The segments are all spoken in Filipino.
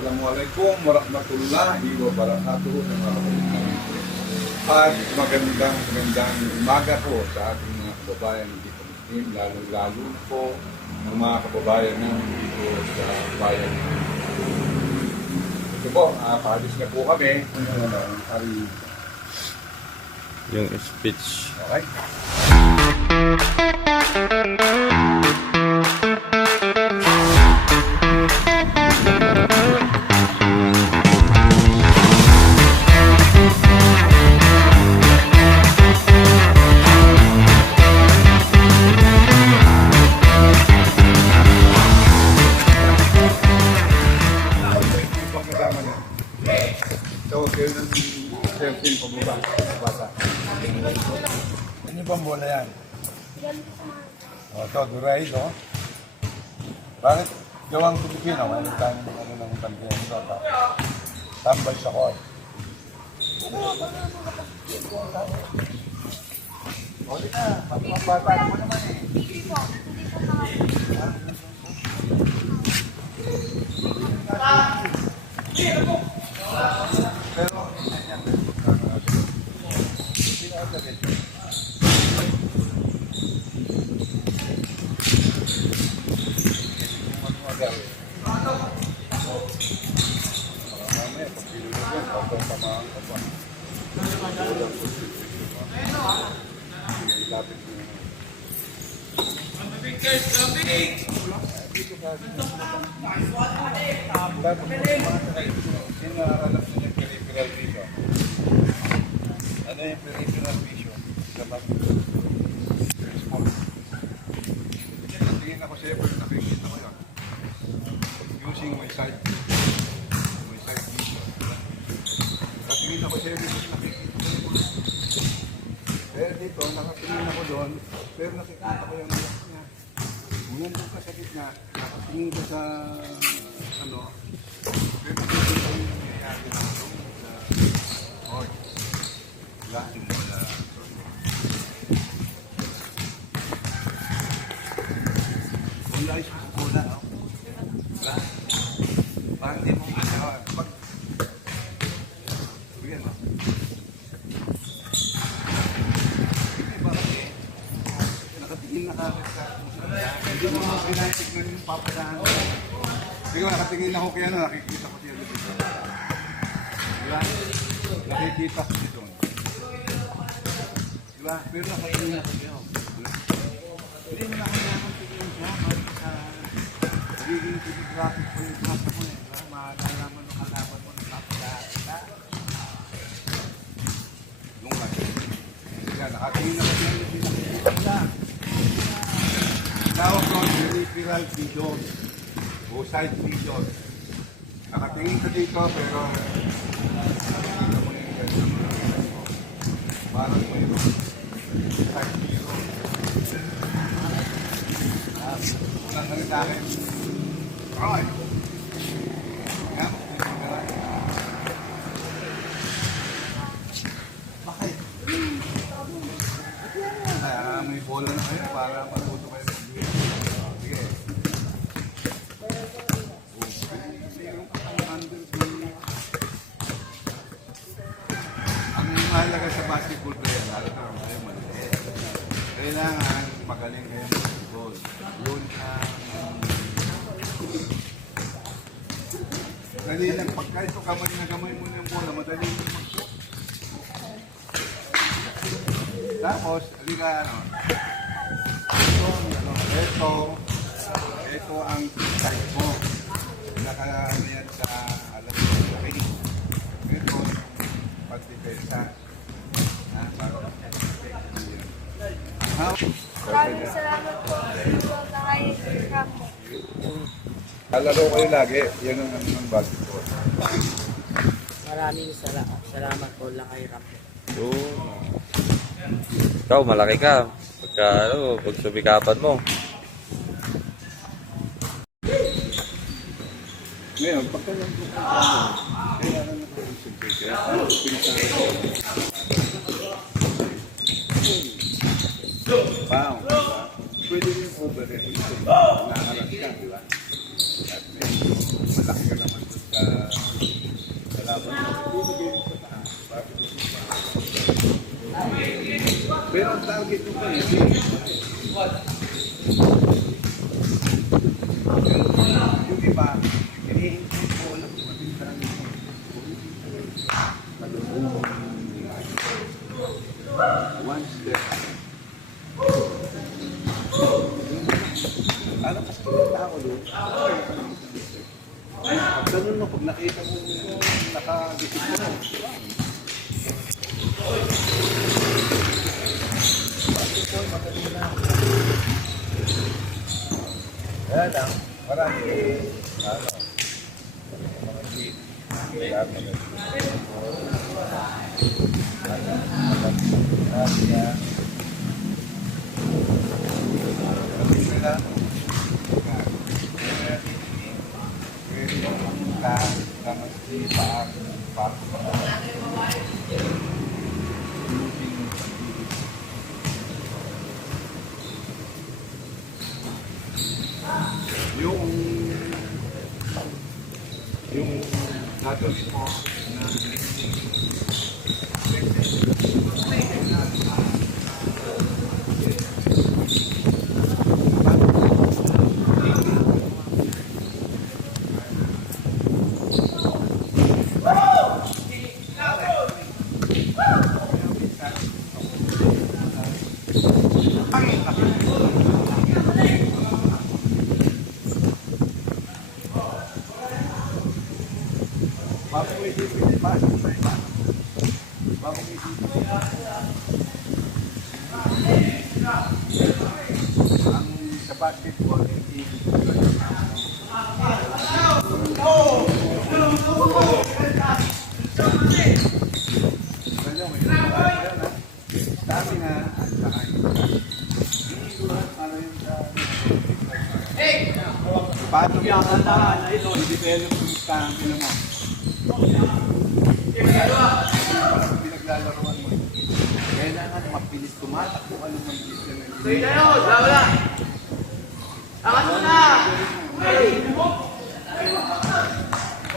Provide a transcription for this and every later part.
Assalamualaikum warahmatullahi wabarakatuh ng mga kapatid. At magandang umaga po sa ating mga kababayan dito Muslim, lalo po ng mga kababayan na dito sa bayan. Ito po, paalis na po kami. Yung speech. Okay. So, kayo ng selfie pababa. Ano bang bola yan? O, ito, duray ito. Bakit gawang Pilipino? Ano ng bandiyan ito? Tambay sa court. O, di na. Mapapatay mo naman eh. Pero, ano yung peripheral vision? Tingin ako sa'yo pero nakikita ko yun. Using my sight vision. Tingin ako sa'yo dito nakikita ko yun. Pero dito, nakatingin ako doon, pero nakikita ko yung anak niya. Kung nandun ka sa gitna, nakatingin ka sa ano, pero nakikita ko yung nangyayari na ito. Lahat mo na kung lahat sa bola, lahat. Parang di mo ginawa. Pag yan, hindi ba kasi nakatingin na kagad sa hindi mo mga pinatignan yung papadaan. Hindi ko nakatingin ako kaya nakikita ko siya dito. Diba? Nakikita ko dito. Diba? Pero nakatingin ako siya. Hindi mo na kailangan tingin siya. Magiging photographic po yung klasa mo eh. Diba? Malalaman o kalaman mo ng papadaan. Yung kasi. Kaya nakatingin ako siya yung pinakikita siya. Tawag ko peripheral vision o side vision. Nakatingin ka dito pero nakikita mo yung ganyan. Parang mo yung side vision. Ulang na rin sa akin. Alright. Yan. Bakit? May bola na kayo para matuto kayo. Sige. Ang mahalaga sa basketball player, lalo na kayo maliit. Kailangan magaling kayo ng basketball. Yun ang dali lang. Pagka ito kamay na gamay mo ng bola, madali mo mag-shoot. Tapos, halika ano. Ito ang side mo. Naka-ano yan sa alam mo sa laki. Ito, pag-depensa. Maraming salamat po. Nakairam mo. Kalaro kayo lagi. Yan ang basketball. Maraming salamat po lang kay Ram. Ikaw, malaki ka. Pag sumikapan mo. Ngayon, pagkalang ko kailangan na concentrate. Kaya Bound, diba? Pwede rin overhead. Nakaharap ka, diba? At may malaki ka naman sa target ko pa eh. Yung iba, hinihintay ko lang kung ano yung target ko. One step. Alam kasi yung tao doon. Pag ganun mo, pag nakita mo naka-disip mo, kaya lang, marami mga seat. Kaya yung gagawin mo na sa basketball, hindi stamina at saka paano i-develop yung stamina mo? Pinaglalaroan mo. Kailangan mapilis tumatakbo ka ng mabilis ka ng Sige na yun! Wala! Angat mo na!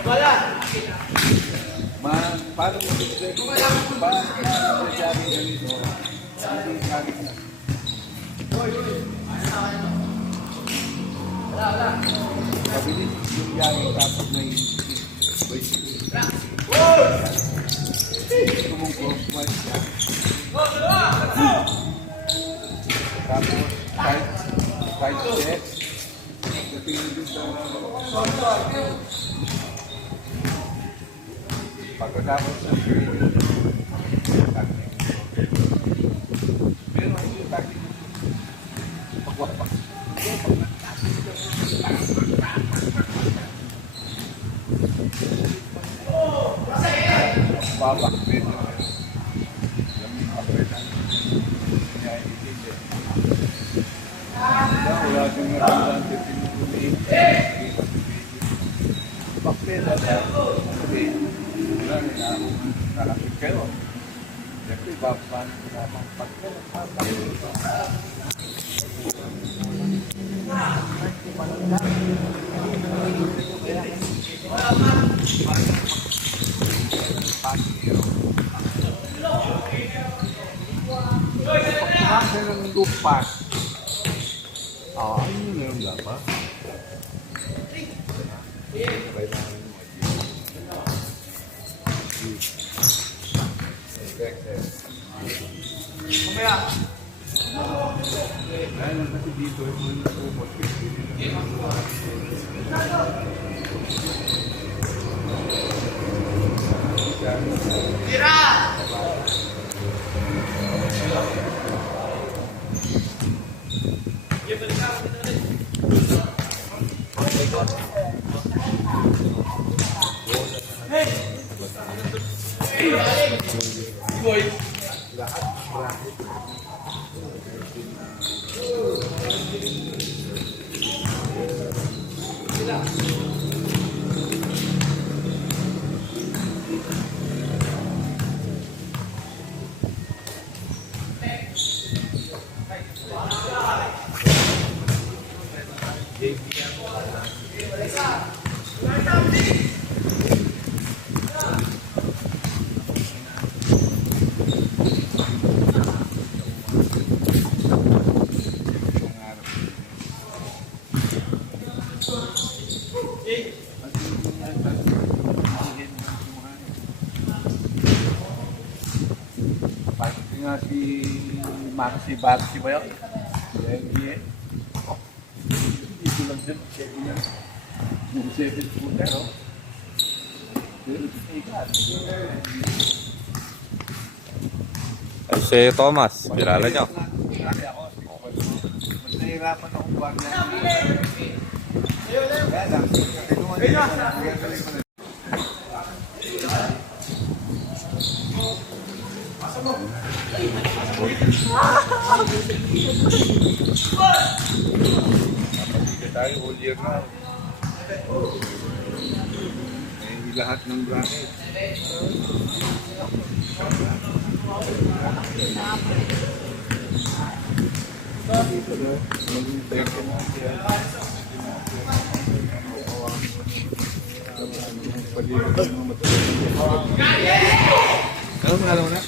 Wala! Paano mo i-develop? Paano mo i-develop ganito? Hindi kagit na. Pabilis yung yagin tapos may tumungkos, once siya. Tapos, side steps. Napinigil sa pagkatapos ng pinigil. Meron ang yung taktik. Pagwapak. Babak din. Lamig pa rin ang niya-ibigil. Wala din nga rin ang pinupunin. Bakit na siya? Kasi wala rin na nakapit kayo. Siyempre, babaan ko naman pagkakas. Pagkakasa ng lupas. Ayun na yung lapa. Kailangan mo. Mamaya! Kaya lang kasi dito yung mga nakumot. Tira! Maxi ba yun? Yeah. Oh, dito lang dyan. Check yan. Yung 7-footer, oh. Pero ikat. Ay, si Thomas, kilala nyo. Laki ako. Mas nahirapan akong buwan na. Kaya lang, kakinuhan niya. Kaya galing ko na. Kapag tayo all year na. May lahat ng bracket. Ano mo alam mo na?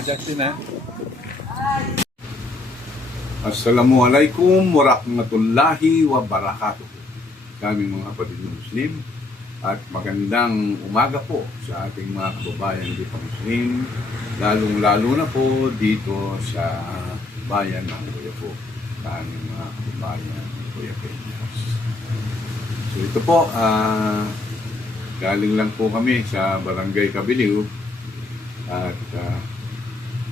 Justin ha? Assalamualaikum warahmatullahi wabarakatuh. Kaming mga kapatid ng Muslim at magandang umaga po sa ating mga kababayan dito Muslim, lalong-lalo na po dito sa bayan ng Kuya po, sa aming mga kababayan Kuya Peñas. So ito po, galing lang po kami sa Barangay Kabiliw at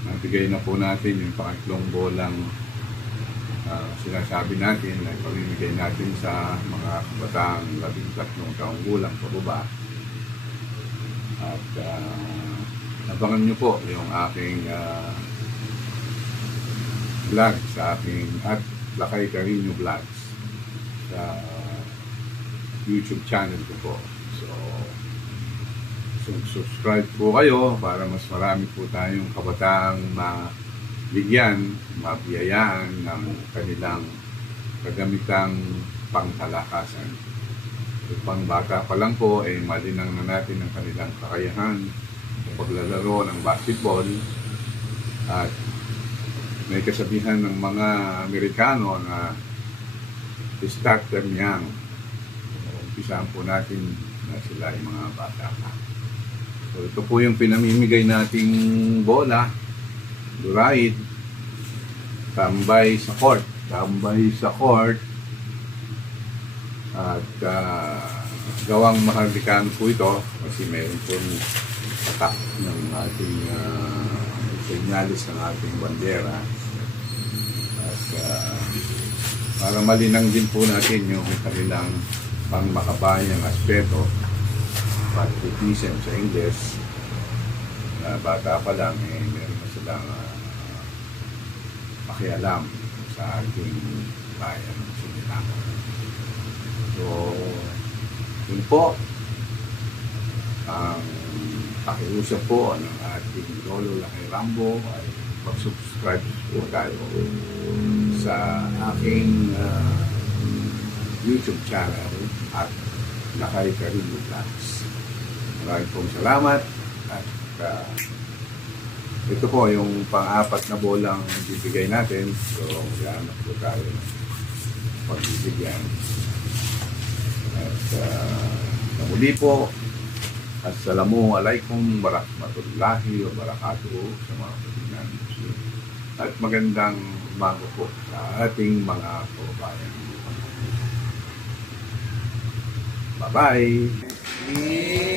nabigay na po natin yung pangatlong bolang sinasabi natin na pamimigay natin sa mga kabataang 13 taong gulang pababa. At abangan nyo po yung aking vlog sa aking at Lakay Carino Vlogs sa YouTube channel ko po. So subscribe po kayo para mas marami po tayong kabataang bigyan, mabiyayaan ng kanilang kagamitang pangkalakasan. Pang bata pa lang po, malinang na natin ang kanilang kakayahan sa paglalaro ng basketball. At may kasabihan ng mga Amerikano na start them young. Umpisahan po natin na sila ay mga bata pa. So ito po yung pinamimigay nating bola. Right, tambay sa court at gawang maharlikano po ito kasi mayroon pong atak ng ating senyalis ng ating bandera at para malinang din po natin yung kanilang pangmakabayang aspeto, patriotism sa English, na bata pa lang meron na silang makialam sa ating bayan ng Sinilangan. So, yun po ang pakiusap po ng ating Lolo Lakay Rambo ay mag-subscribe po tayo sa aking YouTube channel at Lakay Carino Vlogs. Maraming pong salamat at ito po yung pang-apat na bolang bibigay natin. So, salamat po tayo pagbibigyan. At muli po, Assalamualaikum warahmatullahi wabarakatuh sa mga kapatinan. At magandang umaga po sa ating mga kababayan. Bye-bye!